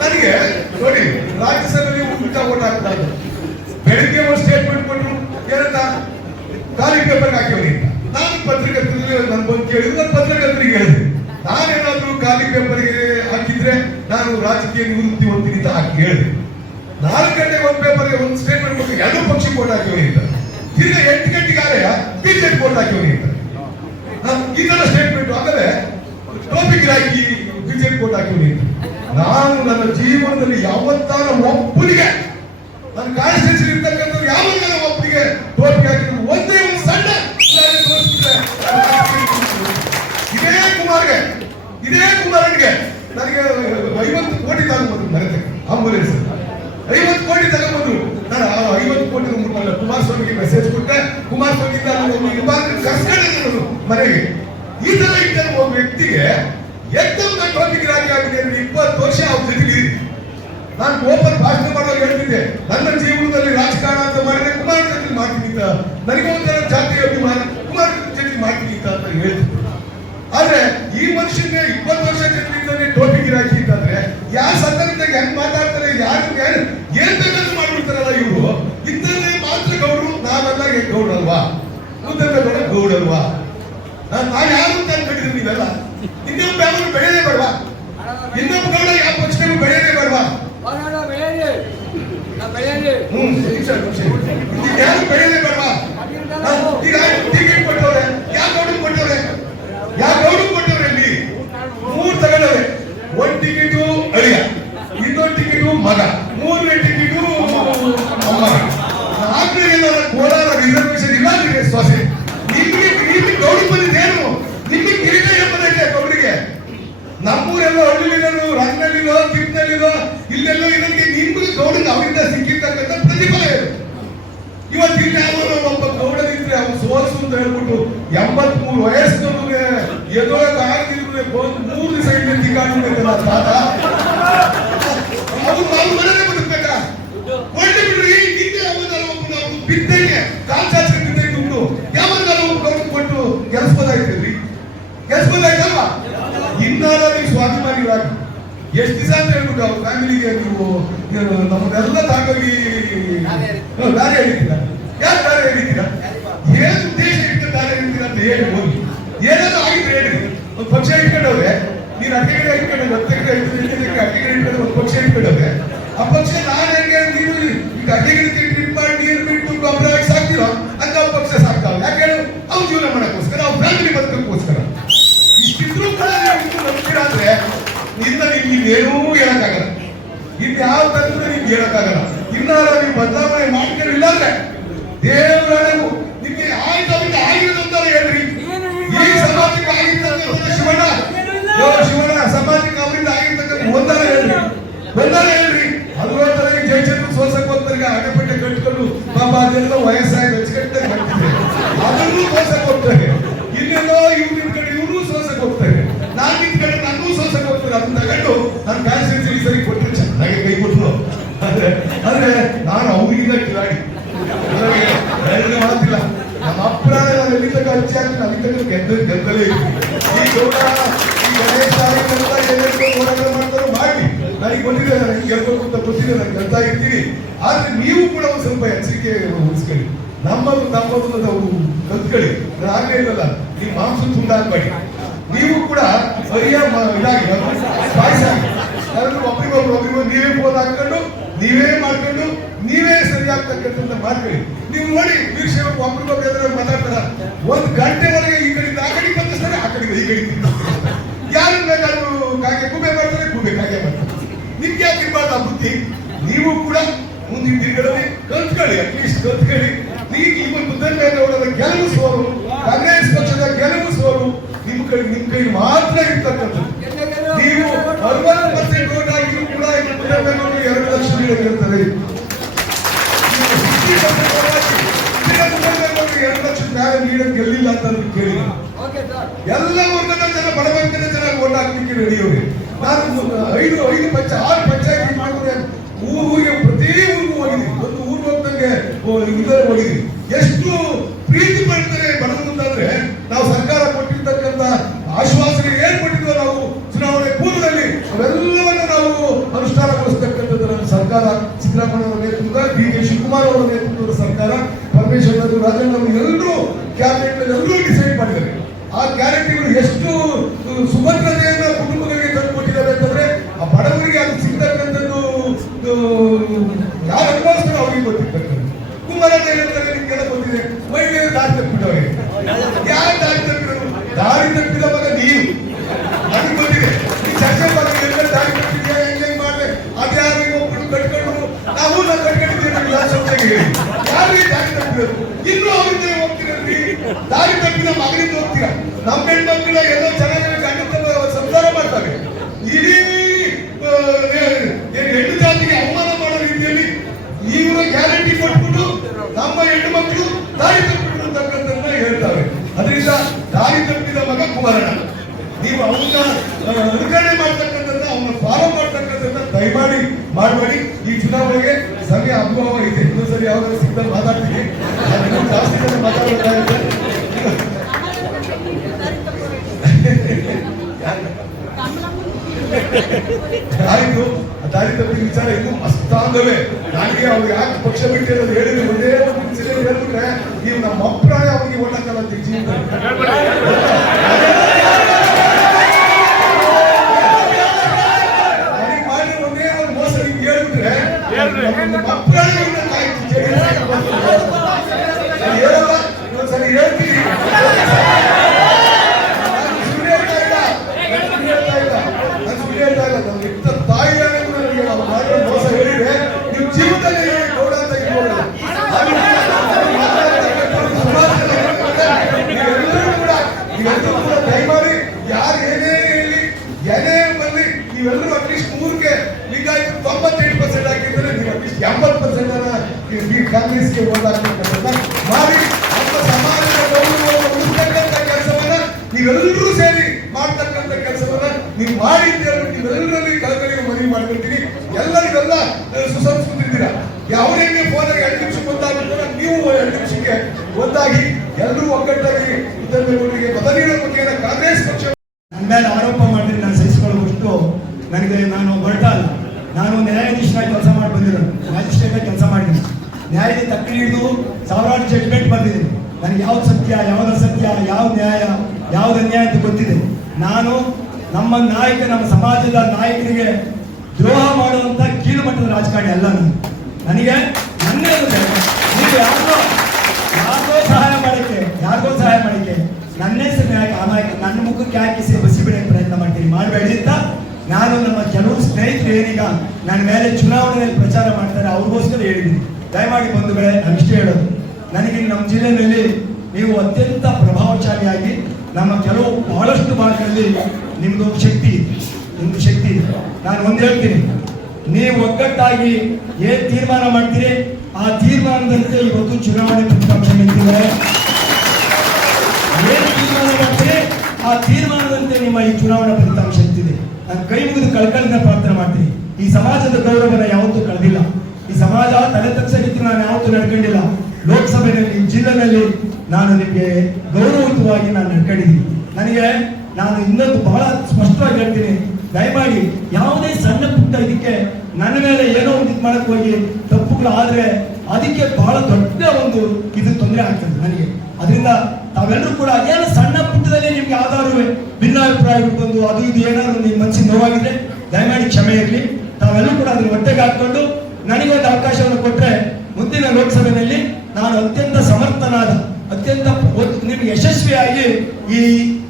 ನನಗೆ ನೋಡಿ ರಾಜ್ಯಸಭೆಯಲ್ಲಿ ಉಲ್ಟಾ ಓಟ್ ಹಾಕ್ತಾರೆ. ಬೆಳಿಗ್ಗೆ ಒಂದು ಸ್ಟೇಟ್ಮೆಂಟ್ ಕೊಟ್ಟರು ಏನಂತ ಖಾಲಿ ಪೇಪರ್ ಹಾಕಿವ್ರಿ. ನಾನು ಪತ್ರಿಕರ್ತರಿಗೆ ನನ್ನ ಬಂದು ಕೇಳಿದ್ರು, ನಾನು ಪತ್ರಕರ್ತರಿಗೆ ಹೇಳಿದೆ ನಾನೇನಾದ್ರೂ ಖಾಲಿ ಪೇಪರ್ಗೆ ಹಾಕಿದ್ರೆ ನಾನು ರಾಜಕೀಯ ನಿವೃತ್ತಿ ಹೊಂದಿನಿ ಅಂತ ಹಾಕಿ ಹೇಳಿದೆ. 4 ಗಂಟೆಗೆ ಒಂದು ಪೇಪರ್ಗೆ ಒಂದು ಸ್ಟೇಟ್ಮೆಂಟ್ ಕೊಟ್ಟು 2 ಪಕ್ಷಕ್ಕೆ ಓಟ್ ಹಾಕಿವ್ರಿ ಅಂತ. ತಿರ್ಗಾ 8 ಗಂಟೆಗಾರೆ ಬಿಜೆಪಿ ಓಟ್ ಹಾಕಿವ್ರಿ ಅಂತ ಈ ತರ ಸ್ಟೇಟ್ಮೆಂಟ್. ಆಮೇಲೆ ಟೋಪಿಗೆ ಹಾಕಿ ಬಿಜೆಪಿ ಓಟ್ ಹಾಕಿವ್ರಿ ಅಂತ. ನಾನು ನನ್ನ ಜೀವನದಲ್ಲಿ ಯಾವತ್ತಾರ ಒಬ್ಬರಿಗೆ ನನ್ನ ಕಾನ್ಸ್ಟಿಟ್ಯೂನ್ಸಿ ಇರ್ತಕ್ಕಂಥ ಯಾವಾಗ ಒಬ್ಬರಿಗೆ ಟೋಪಿ ಹಾಕಿದ್ರು ಒಂದೇ ಒಂದು ಸಣ್ಣ ಇದೇ ಕುಮಾರನಿಗೆ ನನಗೆ 50 ಕೋಟಿ ತಗೊಂಡ್ಬಂದ್ರು. ನನಗೆ ಆಂಬುಲೆನ್ಸ್ 50 ಕೋಟಿ ತಗೊಂಡ್ಬಂದ್ರು. ನಾನು 50 ಕೋಟಿ ಮುಟ್ಟಲ್ಲ. ಕುಮಾರಸ್ವಾಮಿಗೆ ಮೆಸೇಜ್ ಕೊಟ್ಟೆ. ಕುಮಾರಸ್ವಾಮಿ ಕರ್ಸ್ಕೊಂಡು ಮನೆಗೆ ಈ ತರ ಇದ್ದ ಒಬ್ಬ ವ್ಯಕ್ತಿಗೆ ಎಕ್ದಮ್ ನಾನು ಟೋಪಿ ಗಿರಾಕಿ ಆಗಿದೆ. 20 ವರ್ಷ ಅವ್ರ ಜೊತೆಗೆ ನಾನು ಓಪನ್ ಭಾಷಣ ಮಾಡೋದು ಹೇಳ್ತಿದ್ದೆ. ನನ್ನ ಜೀವನದಲ್ಲಿ ರಾಜಕಾರಣ ಅಂತ ಮಾಡಿದ್ರೆ ಕುಮಾರ ಜೊತೆ ಮಾಡ್ತೀನಿ ಅಂತ, ನನಗೆ ಒಂಥರ ಜಾತಿ ಅಭಿಮಾನ, ಕುಮಾರ ಜೊತೆ ಮಾಡ್ತೀನಿ ಅಂತ ಹೇಳ್ತಿದ್ದೆ. ಆದ್ರೆ ಈ ಮನುಷ್ಯನಿಗೆ 20 ವರ್ಷ ಜೊತೆ ಟೋಪಿ ಗಿರಾಕಿ ಅಂತಂದ್ರೆ ಯಾರ ಸಂದರ್ಭದಾಗ ಹೆಂಗ್ ಮಾತಾಡ್ತಾರೆ, ಯಾರು ಏನ್ ಬೇಕಾದ್ರೂ ಮಾಡ್ಬಿಡ್ತಾರಲ್ಲ ಇವರು. ಇಂಥದ್ದೇ ಮಾತ್ರ ಗೌಡ್ರು, ನಾವೆಲ್ಲ ಗೌಡಲ್ವಾ, ಮುದ್ದೆಲ್ಲ ಗೌಡಲ್ವಾ, ನಾನು ಯಾರು ಅಂತ ಅನ್ಕೊಂಡಿದ್ದೀನಿ. ನೀವೆಲ್ಲ ಇನ್ನೊಬ್ಬ ಯಾರು ಬೆಳೆಯಲೇ ಬೇಡವಾ? ಇನ್ನೊಬ್ಬ ಗೌಡ ಯಾವ ಪಕ್ಷಕ್ಕೂ ಬೆಳೆಯಲೇ ಬೇಡವಾ? ಯಾರು ಬೆಳೆಯಲೇ ಬೇಡವಾ? ಈಗ ಟಿಕೆಟ್ ಕೊಟ್ಟವ್ರೆ, ಯಾವ ಗೌಡ ಕೊಟ್ಟವ್ರೆ, ಯಾವ ಗೌಡ ಕೊಟ್ಟವ್ರೆ? ಇಲ್ಲಿ 3 ತಗೊಂಡವ್ರೆ. 1 ಟಿಕೆಟು ಅಳಿಯ, ಇನ್ನೊಂದು ಟಿಕೆಟು ಮಗ, 3ನೇ ಟಿಕೆಟು ಅಮ್ಮ. 4ನೇ ಕೋಲಾರ ರಿಸರ್ವೇಶನ್ ಇಲ್ಲ ಸೊಸೆ. ನಿಮ್ಗೆ ಗೌಡ ಬಂದಿದ್ದೇನು? ನಿಮ್ಗೆ ಕಿರೀಟ ಎಂಬುದೈತೆ ಗೌಡಿಗೆ. ನಮ್ಮೂರೆಲ್ಲ ಹಳ್ಳಿಲಿರೋ, ರಾಜ್ಯದಲ್ಲಿರೋ, ಕಿಪ್ನಲ್ಲಿರೋ, ಇಲ್ಲೆಲ್ಲೋ ಇದಕ್ಕೆ ನಿಮ್ಗೆ ಗೌಡಿಗೆ ಅವರಿಂದ ಸಿಕ್ಕಿರ್ತಕ್ಕಂಥ ಪ್ರತಿಫಲ ಏನು? ಇವತ್ತು ಇಲ್ಲಿ ಅವನು ಒಬ್ಬ ಗೌಡನಿದ್ರೆ ಅವ್ನು ಸೋಲ್ಸು ಅಂತ ಹೇಳ್ಬಿಟ್ಟು 83 ವಯಸ್ಸಿನವ್ರಿಗೆ ಎದೋಳಕ್ಕೆ ಆಗದಿದ್ರೆ 3 ದಿವಸ ಇಲ್ಲಿ ತಿಂಗಾಡ್ಬೇಕಲ್ಲ ತಾತ. ಅವ್ರು ಮನೆಯೇ ಬದುಕ್ಬೇಕಾ? ಒಳ್ಳೆ ಬಿಡ್ರಿ. ಹಿಂದೆ ಯಾವ್ದಾರ ಒಬ್ಬ ಬಿದ್ದೆಗೆ ಕಾಲ್ಚಾಚಿ ಬಿದ್ದೆ ದುಡ್ಡು ಯಾವ್ದಾರ ಒಬ್ಬ ಗೌಡ ಕೊಟ್ಟು ಗೆಲ್ಸ್ಬೋದಾಯ್ತದ್ರಿ, ಗೆಲ್ಸ್ಬೋದಾಯ್ತಲ್ವಾ? ಇನ್ನಾರ ನೀವು ಸ್ವಾಭಿಮಾನಿಗಳಾಗಿ ಎಷ್ಟು ದಿವಸ ಅಂತ ಹೇಳ್ಬಿಟ್ಟು ಅವ್ರ ಫ್ಯಾಮಿಲಿಗೆ ನೀವು ನಮ್ಮನ್ನೆಲ್ಲ ತಾಕೋಗಿ ದಾರಿ ಹಿಡಿತೀರಾ? ಯಾರು ದಾರಿ ಹಿಡಿತೀರಾ? ಏನು ಉದ್ದೇಶ ಇಟ್ಟು ದಾರಿ ಹಿಡಿತೀರಾ ಅಂತ ಹೇಳಿ ಹೋಗಿ. ಏನಾದ್ರು ಆಗಿದ್ರೆ ಹೇಳಿ. ಒಂದು ಪಕ್ಷ ಇಟ್ಕೊಂಡವ್ರೆ, ನೀನು ಅಡ್ಗೆಗಡೆ ಇಟ್ಕೊಂಡು 10 ಎಕರೆ ಅಡ್ಗೆಗಡೆ ಇಟ್ಕೊಂಡು ಒಂದು ಪಕ್ಷ ಇಟ್ಕೊಂಡವ್ರೆ. ಆ ಪಕ್ಷ ನಾನು ಹೆಂಗೆ ನೀರು ಈಗ ಅಡ್ಗೆಗಡೆ ಟ್ರಿಪ್ ಮಾಡಿ ನೀರು ಬಿಟ್ಟು ಗೊಬ್ಬರ ಹಾಕಿ ಸಾಕ್ತಿರೋ ಅಂತ ಅವ್ರ ಪಕ್ಷ ಸಾಕ್ತಾವ. ಯಾಕೆ ಹೇಳು? ಅವ್ರು ಜೀವನ ಮಾಡೋಕ್ಕೋಸ್ಕರ, ಅವ್ರ ಫ್ಯಾಮಿಲಿ ಬದುಕೋಸ್ಕರ. ಇಷ್ಟಿದ್ರು ಕೂಡ ನೀವು ನಂಬ್ತೀರಾ ಅಂದ್ರೆ ಇಂದ ನೀವೇನೂ ಹೇಳಕ್ಕಾಗಲ್ಲ. ಇನ್ಯಾವ ತಂದ್ರೆ ನಿಮ್ಗೆ ಹೇಳಕ್ಕಾಗಲ್ಲ. ಇನ್ನಾರ ನೀವು ಬದಲಾವಣೆ ಮಾಡ್ಕೊಂಡಿಲ್ಲ ಅಂದ್ರೆ ದೇವರನ್ನು ನಿಮ್ಗೆ ಆಗಿರೋದು ಅಂತ ಹೇಳ್ರಿ. ಈ ಸಮಾಜಕ್ಕೆ ಆಗಿರ್ತಕ್ಕಂಥ ಶಿವಣ್ಣ ಸಮಾಜಕ್ಕೆ ಅವರಿಂದ ಆಗಿರ್ತಕ್ಕಂಥ ಒಂದಾರ ಹೇಳ್ರಿ. ಅದ್ರೊಳಗೆ ಜಯಚಂದ್ರ ಸೋಸಕ್ಕೆ ಹೋಗ್ತಾರೆ. ಅಣೆಪಟ್ಟೆ ಕಟ್ಕೊಂಡು ಪಾಪ ಅದೆಲ್ಲ ವಯಸ್ಸಾಗಿ ಹಚ್ಕಟ್ಟೆ ಕಟ್ಟಿದ್ರೆ ಅದನ್ನು ಸೋಸಕ್ಕೆ ಹೋಗ್ತಾರೆ. ಇಲ್ಲೆಲ್ಲೋ ಇವ್ರು ನಿಂತ್ಕೊಂಡು ಇವರು ಸೋಸಕ್ಕೆ ಹೋಗ್ತಾರೆ. ನಾನು ನಿಂತ್ಕೊಂಡು ನನ್ನೂ ಸೋಸಕ್ಕೆ ಹೋಗ್ತಾರೆ. ಅದನ್ನ ತಗೊಂಡು ನನ್ನ ಕಾನ್ಸ್ಟಿಟ್ಯೂನ್ಸಿ ಸರಿ ಕೊಟ್ಟರೆ ಚೆನ್ನಾಗಿ ಕೈ ಕೊಟ್ಟರು. ಆದ್ರೆ ನಾನು ಅವ್ರಿಗಿಂತ ಕಿಲಾಡಿ ಮಾಡ್ತಿಲ್ಲ. ನಮ್ಮ ಅಭಿಪ್ರಾಯ ನಾನು ಎಲ್ಲಿ ತಗ ಹಚ್ಚಿ ಹಾಕಿ ಅಲ್ಲಿ ತಗ ಗೆದ್ದಲೇ ಇರ್ತೀನಿ. ಈ ಗೌಡ ಈ ಗಣೇಶ ಹೋರಾಟ ಮಾಡ್ತಾರೋ ಮಾಡಿ ನನಗೆ ಗೊತ್ತಿದೆ, ನನಗೆ ಗೆಲ್ಬೇಕು ಅಂತ ಗೊತ್ತಿದೆ, ನನಗೆ ಗೆಲ್ತಾ ಇರ್ತೀನಿ. ಆದ್ರೆ ನೀವು ಕೂಡ ಒಂದು ಸ್ವಲ್ಪ ಎಚ್ಚರಿಕೆ ವಹಿಸ್ಕೊಳ್ಳಿ. ನಮ್ಮದು ನಾವು ಕಲ್ತ್ಕೊಳ್ಳಿ. ನಾನು ಆಗ್ಲೇ ಇಲ್ಲಲ್ಲ, ನೀವು ಮಾಂಸ ತುಂಡಾಕ್ಬೇಡಿ. ನೀವು ಕೂಡ ಇದಾಗಿ ಪಾಯಸ ಒಬ್ರಿಗೊಬ್ರು ನೀವೇ ಫೋನ್ ಹಾಕೊಂಡು ನೀವೇ ಮಾಡ್ಕೊಂಡು ನೀವೇ ಸರಿಯಾಗ್ತಕ್ಕಂಥ ಮಾಡ್ಕೊಳ್ಳಿ. ನೀವು ನೋಡಿ ವೀಕ್ಷಕ ಒಬ್ರಿಗೊಬ್ರು ಎದುರು ಮಾತಾಡ್ತಾರ. 1 ಗಂಟೆವರೆಗೆ ಈ ಕಡೆಯಿಂದ ಆ ಕಡೆ ಬಂದಿಸ್ತಾರೆ, ಆ ಕಡೆಯಿಂದ ಈ ಕಡೆ ಯಾರು ಬೇಕಾದ್ರೂ ಕಾಗೆ ಕೂಬೆ ಮಾಡ್ತಾರೆ, ಕೂಬೆ ಕಾಗೆ ಮಾಡ್ತಾರೆ. ನಿಮ್ಗೆ ಯಾಕೆ ಇರ್ಬಾರ್ದು ಆ ಬುದ್ಧಿ? ನೀವು ಕೂಡ ಮುಂದಿನ ದಿನಗಳಲ್ಲಿ ಕಲ್ತ್ಕೊಳ್ಳಿ, ಅಟ್ಲೀಸ್ಟ್ ಕಲ್ತ್ಕೊಳ್ಳಿ. ನೀವು ಈ ಒಂದು ಬುದ್ಧನ ಗೆಲುವು ಸೋಲು, ಕಾಂಗ್ರೆಸ್ ಪಕ್ಷದ ಗೆಲುವು ಸೋಲು ನಿಮ್ ಕೈ ಮಾತ್ರ ಇರ್ತಕ್ಕಂಥದ್ದು. ನೀವು 60% ವೋಟ್ ಆಗಿದ್ರು ಕೂಡ 2 ಲಕ್ಷ ನೀಡಿರುತ್ತದೆ. 2 ಲಕ್ಷ ನೀಡೋದು ಗೆಲ್ಲಿಲ್ಲ ಅಂತ ಕೇಳಿ ಎಲ್ಲ ವರ್ಗದ ಜನ, ಬಡವರ್ಗದ ಜನ ವೋಟ್ ಹಾಕ್ಲಿಕ್ಕೆ ರೆಡಿಯವ್ರಿ. ನಾನು 6 ಪಂಚಾಯತ್ ಮಾಡಿದ್ರೆ ಊರಿಗೆ ಪ್ರತಿ ಊರಿಗೂ ಹೋಗಿದ್ದೀನಿ. ಒಂದು ಊರು ಹೋಗ್ದಂಗೆ ಹೋಗಿದ್ದೀನಿ. ಎಷ್ಟು ಪ್ರೀತಿ ಮಾಡ್ತಾರೆ ಬಡವರು ಅಂತಂದ್ರೆ ನಾವು ಸರ್ಕಾರ ಪ್ರಸಾದ್, ರಾಜಣ್ಣ ಎಲ್ಲರೂ ಕ್ಯಾಬಿನೆಟ್ ಎಲ್ಲರೂ ಡಿಸೈಡ್ ಮಾಡಿದ್ದಾರೆ. ಆ ಗ್ಯಾರಂಟಿಗಳು ಎಷ್ಟು ಸುಭದ್ರತೆಯನ್ನ ಕುಟುಂಬಗಳಿಗೆ ತಂದು ಕೊಟ್ಟಿದ್ದಾರೆ ಅಂತಂದ್ರೆ ಆ ಬಡವರಿಗೆ ಅದು ಸಿಗ್ತಕ್ಕಂಥದ್ದು ಯಾರು ಅನುಭವಿಸ್ತಾರೋ ಅವ್ರಿಗೆ ಗೊತ್ತಿರ್ತಕ್ಕಂಥ. ಕುಮಾರಣ್ಣ ಹೇಳ್ತಾರೆ, ನಿಮ್ಗೆಲ್ಲ ಗೊತ್ತಿದೆ, ಮಹಿಳೆಯರು ದಾರಿ ತಪ್ಪಿಟ್ಟವ್ರೆ. ಯಾರು ದಾರಿ ತಪ್ಪಿದ್ರು? ದಾರಿ ತಪ್ಪಿದ ಮಗ ನೀನು, ಅದು ಗೊತ್ತಿದೆ. ಈ ಚರ್ಚೆ ಬಗ್ಗೆ ಎಲ್ಲ ದಾರಿ ತಪ್ಪಿದ್ಯಾ, ಹೆಂಗೆ ಮಾಡ್ದೆ, ಅದ್ಯಾರು ಒಬ್ಬರು ಕಟ್ಕೊಂಡು ನಾವು ಕಟ್ಕೊಂಡಿದ್ದೀವಿ ಹೇಳಿ ಯಾರಿಗೆ ದಾರಿ ತಪ್ಪಿದ್ರು? ಇನ್ನೂ ಅವ್ರಿಗೆ ಹೋಗ್ತಿರಲ್ರಿ, ದಾರಿ ತಪ್ಪಿದ ಮಗನಿಂದ ಹೋಗ್ತೀರಾ. ನಮ್ಮ ಹೆಣ್ಮಕ್ಳ ಎಲ್ಲೋ ಚೆನ್ನಾಗಿ ಗಂಡ ಸಂಸಾರ ಮಾಡ್ತಾರೆ. ಇಡೀ ಹೆಣ್ಣು ಜಾತಿಗೆ ಅವಮಾನ ಮಾಡೋ ರೀತಿಯಲ್ಲಿ ಇವರು ಗ್ಯಾರಂಟಿ ಕೊಟ್ಬಿಟ್ಟು ನಮ್ಮ ಹೆಣ್ಣು ಮಕ್ಕಳು ದಾರಿ ತಪ್ಪಿದ್ರು ಅಂತಕ್ಕಂಥದ್ದನ್ನ ಹೇಳ್ತಾರೆ. ಅದರಿಂದ ದಾರಿ ತಪ್ಪಿದ ಮಗ ಕುಮಾರಣ್ಣ, ನೀವು ಅವನ್ನ ಅನುಕರಣೆ ಮಾಡ್ತಕ್ಕಂಥದ್ದನ್ನ ಅವನ್ನ ಫಾಲೋ ಮಾಡ್ತಕ್ಕಂಥದ್ದನ್ನ ದಯಮಾಡಿ ಮಾಡಬೇಡಿ. ಈ ಚುನಾವಣೆಗೆ ಸಮಯ ಅನುಭವ ಇದೆ. ಇನ್ನೊಂದು ಸರಿ ಯಾವ್ದಾದ್ರು ಸಿಗ್ದಲ್ಲಿ ಮಾತಾಡ್ತೀನಿ, ಜಾಸ್ತಿ ಜನ ಮಾತಾಡಬೇಕಾಗುತ್ತೆ. ಆಯ್ತು, ದಾರಿ ತಪ್ಪಿದ ವಿಚಾರ ಇನ್ನೂ ಅಷ್ಟಾಂಗವೇ. ನನಗೆ ಅವ್ರು ಯಾಕೆ ಪಕ್ಷ ಬಿಟ್ಟಿರೋದು ಹೇಳಿದ್ರೆ ಒಂದೇ ಒಂದು ಹೇಳ್ಬಿಟ್ರೆ ನೀವು ನಮ್ಮ ಅಭಿಪ್ರಾಯ ಅವ್ರಿಗೆ ಒಳ್ಳಕ್ಕಲ್ಲ ಮಾಡಿ ಒಂದೇ ಒಂದು ಮೋಸ ನಿಮ್ಗೆ ಹೇಳ್ಬಿಟ್ರೆ ಅಭಿಪ್ರಾಯ ಹೇಳಲ್ಲ. ಇನ್ನೊಂದ್ಸರಿ ಹೇಳ್ತೀನಿ, ಮೋಸ ಹೇಳಿದ್ರೆ ನೀವು ಜೀವನದಲ್ಲಿ ಗೌಡ ಅಂತ ಇರ್ಬೋದು. ನೀವೆಲ್ಲರೂ ಕೂಡ ದಯಮಾಡಿ ಯಾರು ಏನೇ ಹೇಳಿ ಏನೇ ಬರಲಿ, ನೀವೆಲ್ಲರೂ ಅಟ್ಲೀಸ್ಟ್ 3ಕ್ಕೆ ಲಿಂಗಾಯತ 98% ಹಾಕಿದ್ರೆ ನೀವು ಅಟ್ಲೀಸ್ಟ್ 80% ಕಾಂಗ್ರೆಸ್ಗೆ ಓಟ್ ಹಾಕ್ತಕ್ಕಂಥ ಮಾಡಿ ನಮ್ಮ ಸಮಾಜದ ಗೌರವವನ್ನು ಉಳಿಸ್ತಕ್ಕಂಥ ಕೆಲಸವನ್ನ ನೀವೆಲ್ಲರೂ ಸೇರಿ ಮಾಡ್ತಕ್ಕಂಥ ಕೆಲಸವನ್ನ ನೀವು ಮಾಡಿದ್ದೀರ. ನೀವೆಲ್ಲರಲ್ಲಿ ಕಳಕಳಿಗೆ ಮನವಿ ಮಾಡ್ಕೊಳ್ತೀನಿ. ಎಲ್ಲರಿಗೆಲ್ಲ ಸುಸಂಸ್ಕೃತಿ ಇದ್ದೀರಾ. ಯಾವುದೇ ಫೋನಾಗಿ 2 ನಿಮಿಷಕ್ಕೆ ಒಂದಾಗುತ್ತಲ್ಲ, ನೀವು 2 ನಿಮಿಷಕ್ಕೆ ಒಂದಾಗಿ ಎಲ್ಲರೂ ಒಗ್ಗಟ್ಟಾಗಿ ಉತ್ತರಗಳಿಗೆ ಮತ ನೀಡೋ ಬಗ್ಗೆ ಕಾಂಗ್ರೆಸ್ ಪಕ್ಷ ನನ್ನ ಮೇಲೆ ಆರೋಪ ಮಾಡಿದ್ರೆ ನಾನು ಸಹಿಸಿಕೊಳ್ಳುವಷ್ಟು ನನಗೆ, ನಾನು ಹೊರಟ ಅಲ್ಲ. ನಾನು ನ್ಯಾಯಾಧೀಶರಾಗಿ ಕೆಲಸ ಮಾಡಿ ಬಂದಿರೋದು, ಮ್ಯಾಜಿಸ್ಟ್ರೇಟ್ ಆಗಿ ಕೆಲಸ ಮಾಡಿದ್ದೀನಿ. ನ್ಯಾಯದ ತಕ್ಕಡಿ ಹಿಡಿದು ಸಾವಿರಾರು ಜಡ್ಜ್ಮೆಂಟ್ ಬಂದಿದ್ದೀನಿ. ನನಗೆ ಯಾವ್ದು ಸತ್ಯ, ಯಾವ್ದು ಅಸತ್ಯ, ಯಾವ ನ್ಯಾಯ, ಯಾವ್ದು ಅನ್ಯಾಯ ಅಂತ ಗೊತ್ತಿದೆ. ನಾನು ನಮ್ಮ ನಾಯಕ, ನಮ್ಮ ಸಮಾಜದ ನಾಯಕರಿಗೆ ದ್ರೋಹ ಮಾಡುವಂತ ಕೀಳು ಮಟ್ಟದ ರಾಜಕಾರಣಿ ಅಲ್ಲ. ನನಗೆ ನನ್ನೇ ನೀವು ಯಾರಿಗೋ ಸಹಾಯ ಮಾಡಕ್ಕೆ ನನ್ನ ಹೆಸರು ಯಾಕೆ ಆ ನಾಯಕ ನನ್ನ ಮುಖಕ್ಕೆ ಹಾಕಿಸಿ ಬಸಿ ಬಿಡಕ್ಕೆ ಪ್ರಯತ್ನ ಮಾಡ್ತೀನಿ, ಮಾಡಬೇಡಿ ಅಂತ ನಾನು ನಮ್ಮ ಕೆಲವು ಸ್ನೇಹಿತರು ಏನೀಗ ನನ್ನ ಮೇಲೆ ಚುನಾವಣೆಯಲ್ಲಿ ಪ್ರಚಾರ ಮಾಡ್ತಾರೆ ಅವ್ರಿಗೋಸ್ಕರ ಹೇಳಿದ್ದೀನಿ. ದಯಮಾಡಿ ಬಂಧುಗಳೇ, ನಾನು ಇಷ್ಟೇ ಹೇಳೋದು, ನನಗೆ ನಮ್ಮ ಜಿಲ್ಲೆಯಲ್ಲಿ ನೀವು ಅತ್ಯಂತ ಪ್ರಭಾವಶಾಲಿಯಾಗಿ ನಮ್ಮ ಕೆಲವು ಬಹಳಷ್ಟು ಭಾಗಗಳಲ್ಲಿ ನಿಮ್ದು ಶಕ್ತಿ ಇದೆ. ನಾನು ಒಂದು ಹೇಳ್ತೀನಿ, ನೀವು ಒಗ್ಗಟ್ಟಾಗಿ ಏನ್ ತೀರ್ಮಾನ ಮಾಡ್ತೀರಿ ಆ ತೀರ್ಮಾನದಂತೆ ಇವತ್ತು ಚುನಾವಣೆ ಫಲಿತಾಂಶ ನಿಂತಿದೆ. ಏನ್ ತೀರ್ಮಾನ ಮಾಡ್ತೀರಿ ಆ ತೀರ್ಮಾನದಂತೆ ನಿಮ್ಮ ಈ ಚುನಾವಣಾ ಫಲಿತಾಂಶ ನಿಂತಿದೆ. ನಾನು ಕೈ ಮುಗಿದು ಕಳಕಳಿನ ಪ್ರಾರ್ಥನೆ ಮಾಡ್ತೀನಿ. ಈ ಸಮಾಜದ ಗೌರವನ ಯಾವತ್ತೂ ಕಳೆದಿಲ್ಲ. ಈ ಸಮಾಜ ತಲೆ ತಗ್ಸಲಿಕ್ಕೆ ನಾನು ಯಾವತ್ತೂ ನಡ್ಕೊಂಡಿಲ್ಲ. ಲೋಕಸಭೆಯಲ್ಲಿ ಜಿಲ್ಲೆನಲ್ಲಿ ನಾನು ನಿಮಗೆ ಗೌರವಯುತವಾಗಿ ನಾನು ನಡ್ಕೊಂಡಿದ್ದೀನಿ. ನಾನು ಇನ್ನೊಂದು ಬಹಳ ಸ್ಪಷ್ಟವಾಗಿ ಹೇಳ್ತೀನಿ, ದಯಮಾಡಿ ಯಾವುದೇ ಸಣ್ಣ ಪುಟ್ಟ ಇದಕ್ಕೆ ನನ್ನ ಮೇಲೆ ಏನೋ ಒಂದು ಇದು ಮಾಡಕ್ ಹೋಗಿ ತಪ್ಪುಗಳು ಆದ್ರೆ ಅದಕ್ಕೆ ಬಹಳ ದೊಡ್ಡ ಒಂದು ಇದು ತೊಂದರೆ ಆಗ್ತದೆ ನನಗೆ. ಅದರಿಂದ ತಾವೆಲ್ಲರೂ ಕೂಡ ಏನೋ ಸಣ್ಣ ಪುಟ್ಟದಲ್ಲಿ ನಿಮ್ಗೆ ಯಾವ್ದಾದ್ರು ಭಿನ್ನಾಭಿಪ್ರಾಯಗಳು ಬಂದು ಅದು ಇದು ಏನಾದ್ರು ನಿಮ್ಮ ಮನಸ್ಸಿಗೆ ನೋವಾಗಿದ್ರೆ ದಯಮಾಡಿ ಕ್ಷಮೆ ಇರಲಿ. ತಾವೆಲ್ಲರೂ ಕೂಡ ಅದನ್ನ ಹೊಟ್ಟೆಗೆ ಹಾಕೊಂಡು ನನಗೊಂದು ಅವಕಾಶವನ್ನು ಕೊಟ್ಟರೆ ಮುಂದಿನ ಲೋಕಸಭೆಯಲ್ಲಿ ನಾನು ಅತ್ಯಂತ ಸಮರ್ಥನಾದ, ಅತ್ಯಂತ ನಿಮ್ಗೆ ಯಶಸ್ವಿಯಾಗಿ ಈ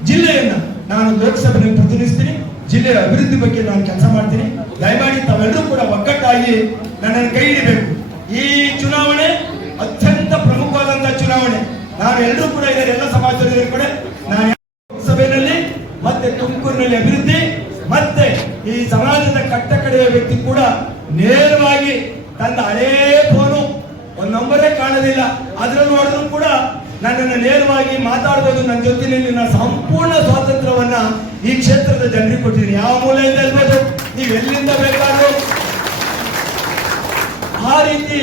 ಜಿಲ್ಲೆಯನ್ನ ನಾನು ಲೋಕಸಭೆಯಲ್ಲಿ ಪ್ರತಿನಿಧಿಸ್ತೀನಿ. ಜಿಲ್ಲೆಯ ಅಭಿವೃದ್ಧಿ ಬಗ್ಗೆ ನಾನು ಕೆಲಸ ಮಾಡ್ತೀನಿ. ದಯಮಾಡಿ ತಾವೆಲ್ಲರೂ ಕೂಡ ಒಗ್ಗಟ್ಟಾಗಿ ನನ್ನನ್ನು ಕೈ ಹಿಡಿಬೇಕು. ಈ ಚುನಾವಣೆ ಅತ್ಯಂತ ಪ್ರಮುಖವಾದಂತಹ ಚುನಾವಣೆ. ನಾನು ಎಲ್ಲರೂ ಕೂಡ ಇದ್ದಾರೆ, ಎಲ್ಲ ಸಮಾಜದಲ್ಲಿ ಕೂಡ ನಾನು ಲೋಕಸಭೆಯಲ್ಲಿ ಮತ್ತೆ ತುಮಕೂರಿನಲ್ಲಿ ಅಭಿವೃದ್ಧಿ ಮತ್ತೆ ಈ ಸಮಾಜದ ಕಟ್ಟ ಕಡೆಯ ವ್ಯಕ್ತಿ ಕೂಡ ನೇರವಾಗಿ ತನ್ನ ಹಳೇ ಫೋನು ಒಂದು ನಂಬರೇ ಕಾಣೋದಿಲ್ಲ, ಅದರಲ್ಲಿ ನೋಡಿದ್ರು ಕೂಡ ನನ್ನನ್ನು ನೇರವಾಗಿ ಮಾತಾಡ್ಬೋದು. ನನ್ನ ಜೊತೆಯಲ್ಲಿ ನಾನು ಸಂಪೂರ್ಣ ಸ್ವಾತಂತ್ರ್ಯವನ್ನ ಈ ಕ್ಷೇತ್ರದ ಜನರಿಗೆ ಕೊಟ್ಟಿದ್ದೀನಿ. ಯಾವ ಮೂಲೆಯಿಂದ ಇರ್ಬೋದು, ನೀವು ಎಲ್ಲಿಂದ ಬೇಕಾದ್ರೂ ಆ ರೀತಿ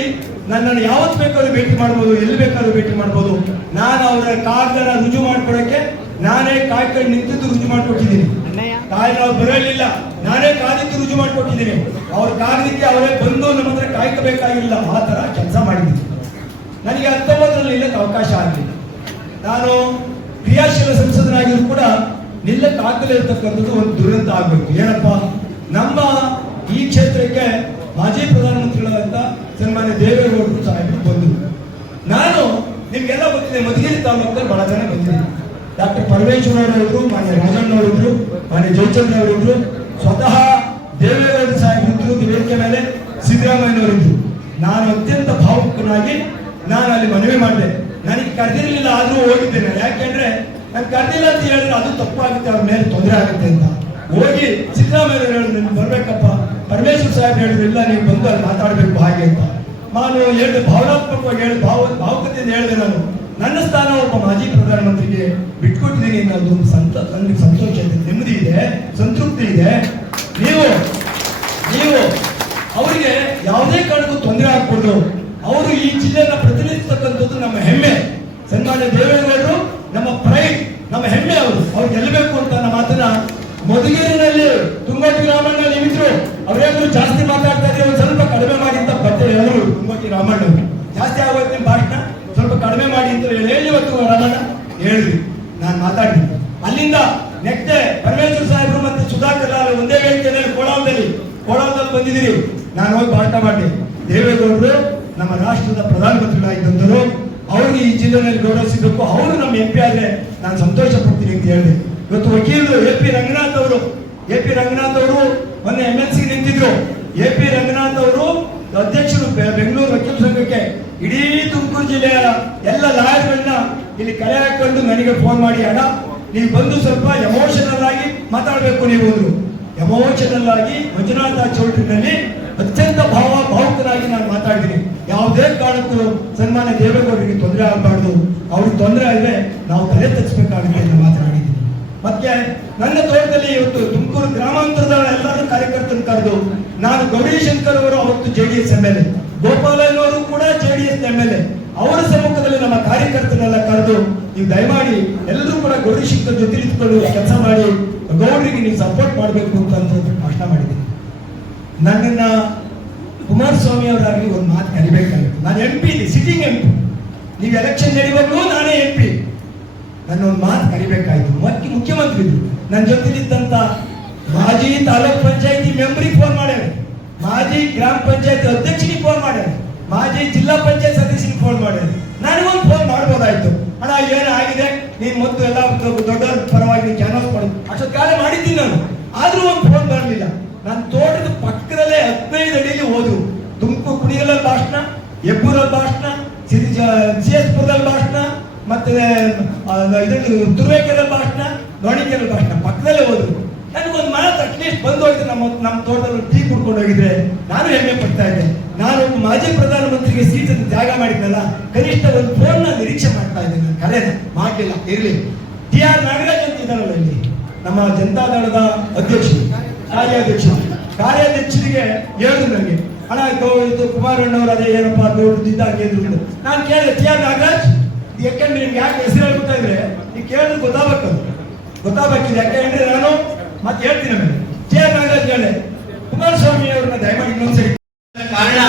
ನನ್ನನ್ನು ಯಾವತ್ತು ಬೇಕಾದ್ರೂ ಭೇಟಿ ಮಾಡ್ಬೋದು, ಎಲ್ಲಿ ಬೇಕಾದ್ರೂ ಭೇಟಿ ಮಾಡ್ಬೋದು. ನಾನು ಅವರ ಕಾಗದನ ರುಜು ಮಾಡ್ಕೊಡಕ್ಕೆ ನಾನೇ ಕಾಯ್ಕೊಂಡು ನಿಂತಿದ್ದು ರುಜು ಮಾಡ್ಕೊಟ್ಟಿದ್ದೀನಿ. ಅವ್ರು ಬರಲಿಲ್ಲ, ನಾನೇ ಕಾದಿದ್ದು ರುಜು ಮಾಡ್ಕೊಟ್ಟಿದ್ದೀನಿ. ಅವ್ರ ಕಾಗದಕ್ಕೆ ಅವರೇ ಬಂದು ನಮ್ಮ ಹತ್ರ ಕಾಯ್ಕೋಬೇಕಾಗಿಲ್ಲ, ಆ ತರ ಕೆಲಸ ಮಾಡಿದ್ದೀನಿ. ನನಗೆ 19ರಲ್ಲಿ ನಿಲ್ಲಕ್ಕೆ ಅವಕಾಶ ಆಗಲಿಲ್ಲ. ನಾನು ಕ್ರಿಯಾಶೀಲ ಸಂಸದನಾಗಿಯೂ ಕೂಡ ನಿಲ್ಲಕ್ಕೆ ಆಗಲೇ ಇರತಕ್ಕಂಥದ್ದು ಒಂದು ದುರಂತ ಆಗಬೇಕು. ಏನಪ್ಪ, ನಮ್ಮ ಈ ಕ್ಷೇತ್ರಕ್ಕೆ ಮಾಜಿ ಪ್ರಧಾನಮಂತ್ರಿಗಳಾದಂಥ ಸನ್ಮಾನ್ಯ ದೇವೇಗೌಡರು ಸಾಹೇಬರು ಬಂದರು. ನಾನು ನಿಮ್ಗೆಲ್ಲ ಗೊತ್ತಿದೆ, ಮಧುಗಿರಿ ತಾಲೂಕಲ್ಲಿ ಬಹಳ ಜನ ಬಂದಿದ್ದೀನಿ. ಡಾಕ್ಟರ್ ಪರಮೇಶ್ವರ್ ಅವರಿದ್ರು, ಮಾನ್ಯ ರಾಜಣ್ಣ ಅವರಿದ್ರು, ಮಾನ್ಯ ಜಯಚಂದ್ರ ಅವರಿದ್ರು, ಸ್ವತಃ ದೇವೇಗೌಡ ಸಾಹೇಬರಿದ್ರು, ವೇದಿಕೆ ಮೇಲೆ ಸಿದ್ದರಾಮಯ್ಯನವರಿದ್ರು. ನಾನು ಅತ್ಯಂತ ಭಾವುಕನಾಗಿ ನಾನು ಅಲ್ಲಿ ಮನವಿ ಮಾಡಿದೆ. ನನಗೆ ಕರೆದಿರಲಿಲ್ಲ, ಆದ್ರೂ ಹೋಗಿದ್ದೇನೆ. ಯಾಕೆಂದ್ರೆ ನಾನು ಕರೆದಿಲ್ಲ ಅಂತ ಹೇಳಿದ್ರೆ ಅದು ತಪ್ಪಾಗುತ್ತೆ, ಅವ್ರ ಮೇಲೆ ತೊಂದರೆ ಆಗುತ್ತೆ ಅಂತ ಹೋಗಿ ಸಿದ್ದರಾಮಯ್ಯ ಹೇಳಿದ್ರು, ನೀವು ಬರ್ಬೇಕಪ್ಪ. ಪರಮೇಶ್ವರ್ ಸಾಹೇಬ್ ಹೇಳಿದ್ರಿಲ್ಲ, ನೀವು ಬಂದು ಅಲ್ಲಿ ಮಾತಾಡಬೇಕು ಹಾಗೆ ಅಂತ. ನಾನು ಹೇಳಿದೆ, ಭಾವನಾತ್ಮಕವಾಗಿ ಹೇಳಿ, ಭಾವುಕತೆಯಿಂದ ಹೇಳಿದೆ. ನಾನು ನನ್ನ ಸ್ಥಾನ ಒಬ್ಬ ಮಾಜಿ ಪ್ರಧಾನಮಂತ್ರಿಗೆ ಬಿಟ್ಕೊಟ್ಟಿದ್ದೀನಿ ಅನ್ನೋದು ಒಂದು ನನಗೆ ಸಂತೋಷ ಇದೆ, ನೆಮ್ಮದಿ ಇದೆ, ಸಂತೃಪ್ತಿ ಇದೆ. ನೀವು ಅವರಿಗೆ ಯಾವುದೇ ಕಾರಣಕ್ಕೂ ತೊಂದರೆ ಆಗ್ಬೋದು. ಅವರು ಈ ಜಿಲ್ಲೆಯನ್ನ ಪ್ರತಿನಿಧಿಸತಕ್ಕಂಥದ್ದು ನಮ್ಮ ಹೆಮ್ಮೆ. ಸನ್ಮಾನ್ಯ ದೇವೇಗೌಡರು ನಮ್ಮ ಪ್ರೈಡ್, ನಮ್ಮ ಹೆಮ್ಮೆ. ಅವ್ರು ಗೆಲ್ಲಬೇಕು ಅಂತ ನಮ್ಮ ಮಾತನ್ನ ಮಧುಗಿರಿನಲ್ಲಿ ತುಂಗೋಟಿ ರಾಮಣ್ಣ ನಿಮಿತ್ರು ಅವರೇನಾದ್ರು ಜಾಸ್ತಿ ಮಾತಾಡ್ತಾ ಇದ್ರೆ ಒಂದು ಸ್ವಲ್ಪ ಕಡಿಮೆ ಮಾಡಿ ಅಂತ ಬಟ್ಟೆ ಹೇಳಿದ್ರು. ತುಂಗೋಟಿ ರಾಮಣ್ಣ ಜಾಸ್ತಿ ಆಗೋಯ್ತು ನಿಮ್ಮ ಭಾಷಣ, ಸ್ವಲ್ಪ ಕಡಿಮೆ ಮಾಡಿ ಅಂತ ಹೇಳಿ ಇವತ್ತು ರಾಮಣ್ಣ ಹೇಳಿದ್ವಿ. ನಾನು ಮಾತಾಡಿದ್ವಿ. ಅಲ್ಲಿಂದ ನೆಕ್ಸ್ಟ್ ಪರಮೇಶ್ವರ್ ಸಾಹೇಬರು ಮತ್ತೆ ಸುಧಾಕರ್ ಲಾಲ್ ಒಂದೇ ವೇದಿಕೆಯಲ್ಲಿ ಕೋಲಾರದಲ್ಲಿ ಬಂದಿದ್ದೀರಿ. ನಾನು ಹೋಗಿ ಭಾಷಣ ಮಾಡಿ, ದೇವೇಗೌಡರು ನಮ್ಮ ರಾಷ್ಟ್ರದ ಪ್ರಧಾನಮಂತ್ರಿಗಳಾಗಿದ್ದಂಥವರು, ಅವ್ರಿಗೆ ಈ ಜಿಲ್ಲೆಯಲ್ಲಿ ಗೌರವಿಸಬೇಕು, ಅವರು ನಮ್ಮ MP ಆದ್ರೆ ನಾನು ಸಂತೋಷ ಪಡ್ತೀನಿ ಅಂತ ಹೇಳಿದೆ. ಇವತ್ತು ವಕೀಲರು AP ರಂಗನಾಥ್ ಅವರು ಮೊನ್ನೆ MLC ನಿಂತಿದ್ರು. AP ರಂಗನಾಥ್ ಅವರು ಅಧ್ಯಕ್ಷರು ಬೆಂಗಳೂರು ವಕೀಲ ಸಂಘಕ್ಕೆ. ಇಡೀ ತುಮಕೂರು ಜಿಲ್ಲೆಯ ಎಲ್ಲ ಲಾಯರ್ಗಳನ್ನ ಇಲ್ಲಿ ಕಲೆ ಹಾಕೊಂಡು ನನಗೆ ಫೋನ್ ಮಾಡಿ, ಅಣ್ಣ ನೀವು ಬಂದು ಸ್ವಲ್ಪ ಎಮೋಷನಲ್ ಆಗಿ ಮಾತಾಡಬೇಕು, ನೀವು ಅಂದ್ರು. ಎಮೋಷನಲ್ ಆಗಿ ಮಂಜುನಾಥ ಚೌಲ್ಟ್ರಿನಲ್ಲಿ ಅತ್ಯಂತ ಭಾವುಕರಾಗಿ ನಾನು ಮಾತಾಡ್ತೀನಿ. ಯಾವುದೇ ಕಾರಣಕ್ಕೂ ಸನ್ಮಾನ್ಯ ದೇವೇಗೌಡರಿಗೆ ತೊಂದರೆ ಆಗಬಾರ್ದು, ಅವ್ರಿಗೆ ತೊಂದರೆ ಆದರೆ ನಾವು ತಲೆ ತಗ್ಸ್ಬೇಕಾಗುತ್ತೆ ಅಂತ ಮಾತನಾಡಿದ್ದೀನಿ. ಮತ್ತೆ ನನ್ನ ತೋಟದಲ್ಲಿ ಇವತ್ತು ತುಮಕೂರು ಗ್ರಾಮಾಂತರದ ಎಲ್ಲರೂ ಕಾರ್ಯಕರ್ತನ ಕರೆದು, ನಾನು ಗೌರಿಶಂಕರ್ ಅವರು ಅವತ್ತು JDS MLA, ಗೋಪಾಲಯ್ಯನವರು ಕೂಡ JDS MLA, ಅವರ ಸಮ್ಮುಖದಲ್ಲಿ ನಮ್ಮ ಕಾರ್ಯಕರ್ತನೆಲ್ಲ ಕರೆದು, ನೀವು ದಯಮಾಡಿ ಎಲ್ಲರೂ ಕೂಡ ಗೌರಿಶಂಕರ್ ಜೊತೆ ಇಟ್ಕೊಂಡು ಕೆಲಸ ಮಾಡಿ ಗೌಡರಿಗೆ ನೀವು ಸಪೋರ್ಟ್ ಮಾಡಬೇಕು ಅಂತ ಭಾಷಣ ಮಾಡಿದ್ದೀನಿ. ನನ್ನನ್ನ ಕುಮಾರಸ್ವಾಮಿ ಅವರಾಗಲಿ ಒಂದು ಮಾತು ಕರಿಬೇಕಾಗಿತ್ತು. ನಾನು MP ಇದೆ, ಸಿಟ್ಟಿಂಗ್ MP. ನೀವು ಎಲೆಕ್ಷನ್ ನಡೀಬೇಕು, ನಾನೇ MP. ನನ್ನ ಒಂದು ಮಾತು ಕರಿಬೇಕಾಯ್ತು. ಮುಖ್ಯಮಂತ್ರಿ ಇದ್ರು, ನನ್ನ ಜೊತೆಲಿದ್ದಂತ ಮಾಜಿ ತಾಲೂಕ್ ಪಂಚಾಯತಿ ಮೆಂಬರಿಗೆ ಫೋನ್ ಮಾಡ್ಯಾರ, ಮಾಜಿ ಗ್ರಾಮ ಪಂಚಾಯತಿ ಅಧ್ಯಕ್ಷನಿಗೆ ಫೋನ್ ಮಾಡ್ಯಾರ, ಮಾಜಿ ಜಿಲ್ಲಾ ಪಂಚಾಯತ್ ಸದಸ್ಯನಿಗೆ ಫೋನ್ ಮಾಡ್ಯಾರ. ನನಗೊಂದು ಫೋನ್ ಮಾಡ್ಬೋದಾಯ್ತು, ಅಣ್ಣ ಏನಾಗಿದೆ ನೀನ್ ಮತ್ತು ಎಲ್ಲ ದೊಡ್ಡವ್ರ ಪರವಾಗಿ ಕ್ಯಾನ್ವಾಸ್ ಮಾಡೋದು ಅಷ್ಟೊತ್ತು ಕಾಲ ಮಾಡಿದ್ದೀನಿ ನಾನು. ಆದ್ರೂ ಒಂದು ಫೋನ್ ಬರಲಿಲ್ಲ. ನನ್ನ ತೋಟದ ಪಕ್ಕದಲ್ಲೇ 15 ಅಡಿಯಲ್ಲಿ ಹೋದ್ರು. ತುಮಕೂರು ಕುಣಿಗಲಲ್ಲಿ ಭಾಷಣ, ಹೆಬ್ಬೂರಲ್ಲಿ ಭಾಷಣ, CS ಪುರದಲ್ಲಿ ಭಾಷಣ, ಮತ್ತೆ ಇದರಲ್ಲಿ ತುರುವೇಕೆರೆಯಲ್ಲಿ ಭಾಷಣ, ದೋಣಿಕೆರೆಯಲ್ಲಿ ಭಾಷಣ, ಪಕ್ಕದಲ್ಲೇ ಹೋದ್ರು. ನನಗೊಂದು ಮಾತು ಅಟ್ಲೀಸ್ಟ್ ಬಂದು ಹೋಗಿದ್ರೆ ನಮ್ಮ ತೋಟದಲ್ಲಿ ಟೀ ಕುಡ್ಕೊಂಡು ಹೋಗಿದ್ರೆ ನಾನು ಹೆಮ್ಮೆ ಪಡ್ತಾ ಇದ್ದೆ. ನಾನು ಮಾಜಿ ಪ್ರಧಾನಮಂತ್ರಿಗೆ ಸೀಟನ್ನು ತ್ಯಾಗ ಮಾಡಿದ್ನಲ್ಲ, ಕನಿಷ್ಠ ಒಂದು ಫೋನ್ನ ನಿರೀಕ್ಷೆ ಮಾಡ್ತಾ ಇದ್ದೆ. ನಾನು ಕರೆನ ಮಾಡಲಿಲ್ಲ, ಇರಲಿ. TR ನಾಗರಾಜ್ ಅಂತ ಇದ್ದಾರಲ್ಲ ಇಲ್ಲಿ, ನಮ್ಮ ಜನತಾದಳದ ಅಧ್ಯಕ್ಷರು, ಕಾರ್ಯಾಧ್ಯಕ್ಷರಿಗೆ ಹೇಳಿದ್ರು ನನಗೆ, ಅಣ್ಣ ಇದು ಕುಮಾರಣ್ಣವ್ರು ಅದೇ ಏನಪ್ಪ ದೊಡ್ಡದಿದ್ದಾಗ ನಾನು ಕೇಳಿದೆ, TR ನಾಗರಾಜ್ ಯಾಕೆಂದ್ರೆ ನಿಮ್ಗೆ ಯಾಕೆ ಹೆಸರು ಹೇಳ್ತಾ ಇದ್ರೆ ನೀವು ಕೇಳಿದ್ರೆ ಗೊತ್ತಾಗಬೇಕಿದೆ. ಯಾಕೆಂದ್ರೆ ನಾನು ಮತ್ತೆ ಹೇಳ್ತೀನಿ ಆಮೇಲೆ. TR ನಾಗರಾಜ್ ಹೇಳಿ, ಕುಮಾರಸ್ವಾಮಿ ಅವ್ರನ್ನ ದಯಮಾಡಿ ಇನ್ನೊಂದ್ಸರಿ ಕಾರಣ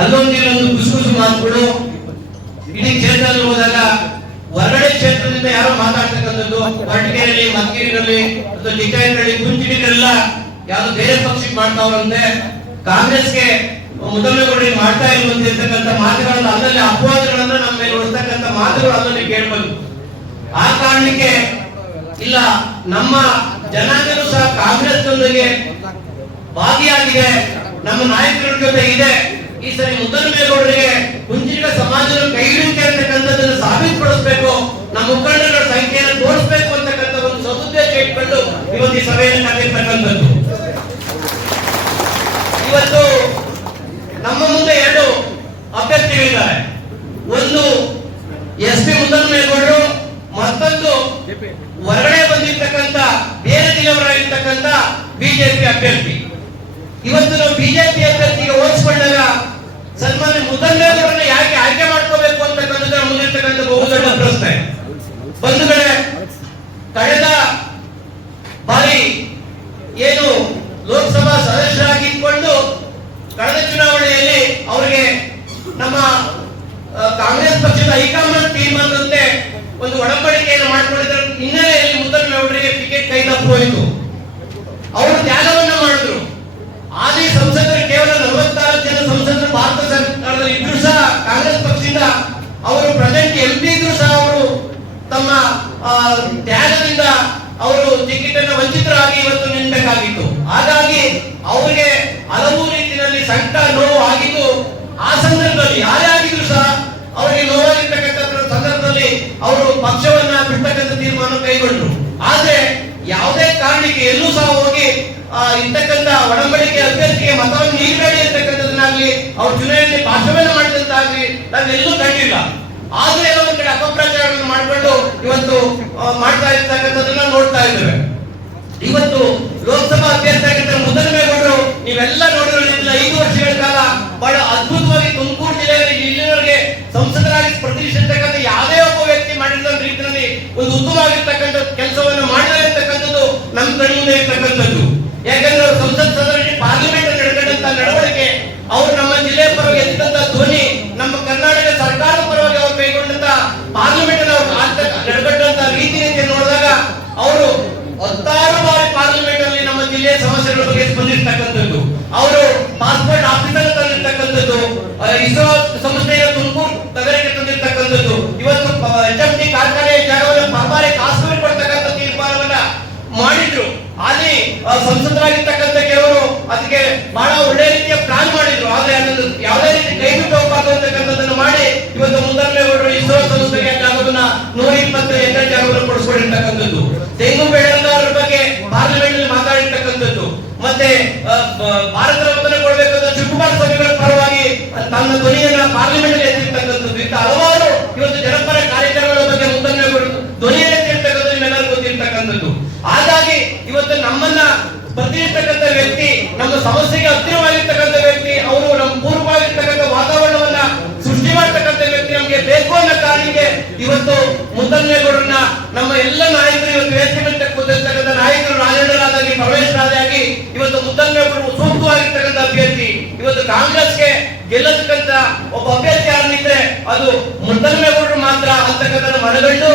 ಅಲ್ಲೊಂದಿಲ್ಲೊಂದು ಗುಸುಗುಸು ಮಾತುಗಳು ಇಡೀ ಕ್ಷೇತ್ರದಲ್ಲಿ ಹೋದಾಗ ಹೊರಗಡೆ ಕ್ಷೇತ್ರದಿಂದ ಯಾರೋ ಮಾತಾಡ್ತಕ್ಕಂಥದ್ದು, ಮಡಿಕೇರಿಯಲ್ಲಿ, ಮಧುಗಿರಿನಲ್ಲಿ ಅಥವಾ ಚಿಕ್ಕೈನಲ್ಲಿ, ಕುಂಚಿಡಿಗಳೆಲ್ಲ ಯಾವ್ದು ಬೇರೆ ಪಕ್ಷಕ್ಕೆ ಮಾಡ್ತಾವ್ರಂತೆ, ಕಾಂಗ್ರೆಸ್ಗೆ ಮುದ್ದಮ್ಮೇಗೌಡರಿಗೆ ಮಾಡ್ತಾ ಇರುವಂತ ಮಾತುಗಳನ್ನ, ಅಲ್ಲಲ್ಲಿ ಅಪವಾದಗಳನ್ನ ನಮ್ಮ ಮೇಲೆ ಹೊರತಕ್ಕಂಥ ಮಾತುಗಳು ಅಲ್ಲಲ್ಲಿ ಕೇಳ್ಬೋದು. ಆ ಕಾರಣಕ್ಕೆ ಇಲ್ಲ, ನಮ್ಮ ಜನಾಂಗನೂ ಸಹ ಕಾಂಗ್ರೆಸ್ ಜೊತೆಗೆ ಭಾಗಿಯಾಗಿದೆ, ನಮ್ಮ ನಾಯಕರ ಜೊತೆ ಇದೆ. ಈ ಸರಿ ಮುದ್ದಮ್ಮೇಗೌಡರಿಗೆ ಕುಂಚಿಗ ಸಮಾಜದ ಕೈ ಹಿಡಿಯುತ್ತೆ ಅಂತಕ್ಕಂಥದ್ದನ್ನು ಸಾಬೀತುಪಡಿಸಬೇಕು, ನಮ್ಮ ಮುಖಂಡರ ಸಂಖ್ಯೆಯನ್ನು ತೋರಿಸಬೇಕು ಅಂತಕ್ಕಂಥ ಒಂದು ಸದುದ್ದೇಶ ಇಟ್ಕೊಂಡು ಇವತ್ತು ಈ ಸಭೆಯನ್ನು ನಡೆಯತಕ್ಕಂಥದ್ದು. ಇವತ್ತು ನಮ್ಮ ಮುಂದೆ 2 ಅಭ್ಯರ್ಥಿಗಳಿದ್ದಾರೆ. ಒಂದು SP ಮುದ್ದಮ್ಮೇಗೌಡರು, ಮತ್ತೊಂದು ಹೊರಗಡೆ ಬಂದಿರ್ತಕ್ಕಂಥ ಬೇರೆ ಜಿಲ್ಲೆಯವರಾಗಿರ್ತಕ್ಕಂಥ BJP ಅಭ್ಯರ್ಥಿ. ಇವತ್ತು ನಾವು BJP ಅಭ್ಯರ್ಥಿಗೆ ಹೋಲಿಸಿಕೊಂಡಾಗ ಸನ್ಮಾನ್ಯ ಮುದ್ದಮ್ಮೇಗೌಡರನ್ನ ಯಾಕೆ ಆಯ್ಕೆ ಮಾಡ್ಕೋಬೇಕು ಅಂತಕ್ಕಂಥದ್ದು ಮುಂದಿರ್ತಕ್ಕಂಥ ಬಹುದೊಡ್ಡ ಪ್ರಶ್ನೆ. ಬಂಧುಗಳೇ, ಕಳೆದ ಬಾರಿ ಏನು ಲೋಕಸಭಾ ಸದಸ್ಯರಾಗಿಕೊಂಡು ಕಳೆದ ಚುನಾವಣೆಯಲ್ಲಿ ಅವರಿಗೆ ನಮ್ಮ ಪಕ್ಷದ ಹೈಕಮಾಂಡ್ ತೀರ್ಮಾನದಂತೆ ಒಂದು ಒಡಂಬಡಿಕೆಯನ್ನು ಮಾಡಿಕೊಂಡಿದ್ದ ಹಿನ್ನೆಲೆಯಲ್ಲಿ ಮುದ್ದನ್ಮೇಗೌಡರಿಗೆ ಟಿಕೆಟ್ ಕೈ ತಪ್ಪು ಹೋಯಿತು. ಅವರು ತ್ಯಾಗವನ್ನ ಮಾಡಿದ್ರು. ಆದಿ ಸಂಸದರು ಕೇವಲ 44 ಜನ ಸಂಸದರು ಭಾರತ ಸರ್ಕಾರದಲ್ಲಿ ಇದ್ರು ಸಹ ಕಾಂಗ್ರೆಸ್ ಪಕ್ಷದಿಂದ ಅವರು ಪ್ರೆಸೆಂಟ್ MP ಇದ್ರು ಸಹ ಅವರು ತಮ್ಮ ತ್ಯಾಗದಿಂದ ಅವರು ಟಿಕೆಟ್ ಅನ್ನು ವಂಚಿತರಾಗಿ ಇವತ್ತು ನಿಲ್ಲಬೇಕಾಗಿತ್ತು. ಹಾಗಾಗಿ ಅವರಿಗೆ ಹಲವು ರೀತಿಯಲ್ಲಿ ಸಂಕಟ ನೋವು ಆಗಿದ್ದು ಆ ಸಂದರ್ಭದಲ್ಲಿ ಯಾರೇ ಆಗಿದ್ರು ಸಹ ಅವರಿಗೆ ನೋವಾಗಿರ್ತಕ್ಕಂಥ ಸಂದರ್ಭದಲ್ಲಿ ಅವರು ಪಕ್ಷವನ್ನ ಬಿಡ್ತಕ್ಕಂಥ ತೀರ್ಮಾನ ಕೈಗೊಂಡ್ರು. ಆದ್ರೆ ಯಾವುದೇ ಕಾರಣಕ್ಕೆ ಎಲ್ಲೂ ಸಹ ಹೋಗಿ ಇರ್ತಕ್ಕಂಥ ಒಡಂಬಡಿಕೆ ಅಭ್ಯರ್ಥಿಗೆ ಮತವನ್ನು ನೀಡಬೇಡಿ ಅಂತಕ್ಕಂಥದ್ದನ್ನಾಗ್ಲಿ ಅವ್ರ ಚುನಾವಣೆ ಭಾಷಣವನ್ನು ಮಾಡಿದಂತಾಗ್ಲಿ ನಾವೆಲ್ಲೂ ಕಂಡಿಲ್ಲ. ಆದ್ರೆ ಏನೋ ಒಂದ್ ಕಡೆ ಅಪಪ್ರಚಾರಗಳನ್ನು ಮಾಡಿಕೊಂಡು ಇವತ್ತು ಮಾಡ್ತಾ ಇರ್ತಕ್ಕಂಥದ್ದನ್ನ ನೋಡ್ತಾ ಇದ್ದೇವೆ. ಇವತ್ತು ಲೋಕಸಭಾ ಅಭ್ಯರ್ಥಿ ಆಗಿದ್ದ ಮುದ್ದನ್ಮೇಗೌಡರು ನೀವೆಲ್ಲ ನೋಡಿರೋದ್ರಿಂದ 5 ವರ್ಷಗಳ ಕಾಲ ಬಹಳ ಅದ್ಭುತವಾಗಿ ತುಮಕೂರು ಜಿಲ್ಲೆಯಲ್ಲಿ ಇಲ್ಲಿವರೆಗೆ ಸಂಸದರಾಗಿ ಪ್ರತಿಷ್ಠಿರ್ತಕ್ಕಂಥ ಯಾವುದೇ ಒಬ್ಬ ವ್ಯಕ್ತಿ ಮಾಡಿದ ರೀತಿಯಲ್ಲಿ ಒಂದು ಉತ್ತಮವಾಗಿರ್ತಕ್ಕಂಥ ಕೆಲಸವನ್ನು ಮಾಡಿದ್ದಾರೆ ಅಂತಕ್ಕಂಥದ್ದು ನಮ್ಮ ಕಣ್ಣಿಂದ ಇರ್ತಕ್ಕಂಥದ್ದು. ಯಾಕಂದ್ರೆ ಅವರು ಸಂಸತ್ ಸದಸ್ಯರಿಗೆ ಪಾರ್ಲಿಮೆಂಟ್ ನಡೆದಂತ ನಡವಳಿಕೆ, ಅವರು ನಮ್ಮ ಜಿಲ್ಲೆಯ ಪರವಾಗಿ ಎದ್ದಂತ ಧ್ವನಿ, ನಮ್ಮ ಕರ್ನಾಟಕ ಸರ್ಕಾರದ ಪರವಾಗಿ ಅವರು ಕೈಗೊಂಡಂತ ಪಾರ್ಲಿಮೆಂಟ್ ನಡೆದಂತ ರೀತಿ ನೋಡಿದಾಗ ಅವರು 16 ಬಾರಿ ಪಾರ್ಲಿಮೆಂಟ್ ಅಲ್ಲಿ ನಮ್ಮ ಜಿಲ್ಲೆಯ ಸಮಸ್ಯೆಗಳ ಬಗ್ಗೆ ಸ್ಪಂದಿರ್ತಕ್ಕಂಥದ್ದು, ಅವರು ಪಾಸ್ಪೋರ್ಟ್ ಆಫೀಸರ್ ತಂದಿರ್ತಕ್ಕಂಥದ್ದು, ಇಸ್ರೋ ಸಂಸ್ಥೆಯ ತುಮಕೂರು ನಗರಕ್ಕೆ ತಂದಿರ್ತಕ್ಕಂಥದ್ದು, ಇವತ್ತು HMT ಕಾರ್ಖಾನೆಯ ಜಾಗವನ್ನು ಪರಬಾರಿ ಖಾಸಗಿ ಕೊಡ್ತಕ್ಕಂಥ ತೀರ್ಮಾನವನ್ನ ಮಾಡಿದ್ರು. ಅಲ್ಲಿ ಸಂಸದರಾಗಿರ್ತಕ್ಕಂಥ ಕೆಲವರು ಅದಕ್ಕೆ ಬಹಳ ಒಳ್ಳೆ ರೀತಿಯ ಪ್ಲಾನ್ ಮಾಡಿದ್ರು. ಆದ್ರೆ ಅದನ್ನು ಯಾವುದೇ ರೀತಿ ಕೈ ಬಿಟ್ಟು ಹೋಗಬಾರ್ದು ಅಂತಕ್ಕಂಥದ್ದನ್ನು ಮಾಡಿ ಇವತ್ತು ಮುದ್ದನ್ಮೇಗೌಡರು ಇಸ್ರೋ ಸಂಸ್ಥೆಗೆ ಜಾಗವನ್ನ 120 ಎಕರೆ ಜಾಗವನ್ನು ಕೊಡಿಸ್ಕೊಂಡಿರ್ತಕ್ಕಂಥದ್ದು, ತೆಂಗು ಬೆಳೆಗಾರರ ಬಗ್ಗೆ ಪಾರ್ಲಿಮೆಂಟ್ ಅಲ್ಲಿ ಮಾತಾಡಿರ್ತಕ್ಕಂಥದ್ದು, ಮತ್ತೆ ಭಾರತ ರತ್ನ ಕೊಡಬೇಕಾದ ಶಿವಕುಮಾರ ಸ್ವಾಮಿಗಳ ಪರವಾಗಿ ತನ್ನ ಧ್ವನಿಯನ್ನ ಪಾರ್ಲಿಮೆಂಟ್ ಅಲ್ಲಿ ಎತ್ತಿರ್ತಕ್ಕಂಥದ್ದು, ಇಂಥ ಹಲವಾರು ಇವತ್ತು ಜನಪರ ಕಾರ್ಯಕ್ರಮಗಳ ಬಗ್ಗೆ ಮುದ್ದನ್ಮೇಗೌಡರು ಧ್ವನಿ ಎತ್ತಿರ್ತಕ್ಕಂಥದ್ದು ನಿಮ್ಮೆಲ್ಲರಿಗೂ ಗೊತ್ತಿರ್ತಕ್ಕಂಥದ್ದು. ಹಾಗಾಗಿ ಇವತ್ತು ನಮ್ಮನ್ನ ಪ್ರತಿನಿಧಿಸ್ತಕ್ಕಂಥ ವ್ಯಕ್ತಿ, ನಮ್ಮ ಸಮಸ್ಯೆಗೆ ಹತ್ತಿರವಾಗಿರ್ತಕ್ಕಂಥ ವ್ಯಕ್ತಿ, ಅವರು ನಮ್ಮ ಪೂರ್ವವಾಗಿರ್ತಕ್ಕಂಥ ವಾತಾವರಣವನ್ನ ಸೃಷ್ಟಿ ಮಾಡ್ತಕ್ಕಂಥ ವ್ಯಕ್ತಿ ನಮ್ಗೆ ಬೇಕು ಅನ್ನೋ ಕಾರಣಕ್ಕೆ ಇವತ್ತು ಮುದ್ದನ್ಮೇಗೌಡರನ್ನ ನಮ್ಮ ಎಲ್ಲ ನಾಯಕರು ಇವತ್ತು ವೇದಿಕೆ ಮೇಲೆ ಕೂತಿರ್ತಕ್ಕಂಥ ನಾಯಕರು ರಾಜೇಂದ್ರರಾದಾಗಿ ಪ್ರವೇಶ ರಾದಾಗಿ ಇವತ್ತು ಮುದ್ದನ್ಮೇಗೌಡರು ಸೂಕ್ತವಾಗಿರ್ತಕ್ಕಂಥ ಅಭ್ಯರ್ಥಿ. ಇವತ್ತು ಕಾಂಗ್ರೆಸ್ಗೆ ಗೆಲ್ಲತಕ್ಕಂಥ ಒಬ್ಬ ಅಭ್ಯರ್ಥಿ ಆಗಿದ್ರೆ ಅದು ಮುದ್ದನ್ಮೇಗೌಡರು ಮಾತ್ರ ಅಂತಕ್ಕಂಥ ಮನಗಂಡು,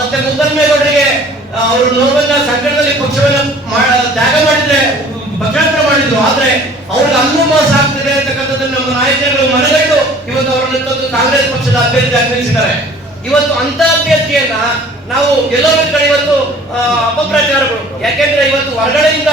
ಮತ್ತೆ ಮುದ್ದನ್ಮೇಗೌಡರಿಗೆ ಅವರು ನೋವನ್ನ ಸಂಕಟದಲ್ಲಿ ಪಕ್ಷವನ್ನ ತ್ಯಾಗ ಮಾಡಿದ್ರೆ ಪಕ್ಷಾಂತರ ಮಾಡಿದ್ರು. ಆದ್ರೆ ಅವ್ರಿಗೆ ಅಲ್ಲೂ ಮೋಸ ಆಗ್ತಿದೆ ಅಂತಕ್ಕಂಥದ್ದನ್ನು ನಮ್ಮ ನಾಯಕರು ಮನಗಂಡು ಇವತ್ತು ಅವರನ್ನು ತಂದು ಕಾಂಗ್ರೆಸ್ ಪಕ್ಷದ ಅಭ್ಯರ್ಥಿ ಆಗ್ರಹಿಸಿದ್ದಾರೆ. ಇವತ್ತು ಅಂತ ಅಭ್ಯರ್ಥಿಯನ್ನ ನಾವು ಗೆಲ್ಲೋದಕ್ಕೆ ಇವತ್ತು ಅಪಪ್ರಚಾರಗಳು, ಯಾಕೆಂದ್ರೆ ಇವತ್ತು ಹೊರಗಡೆಯಿಂದ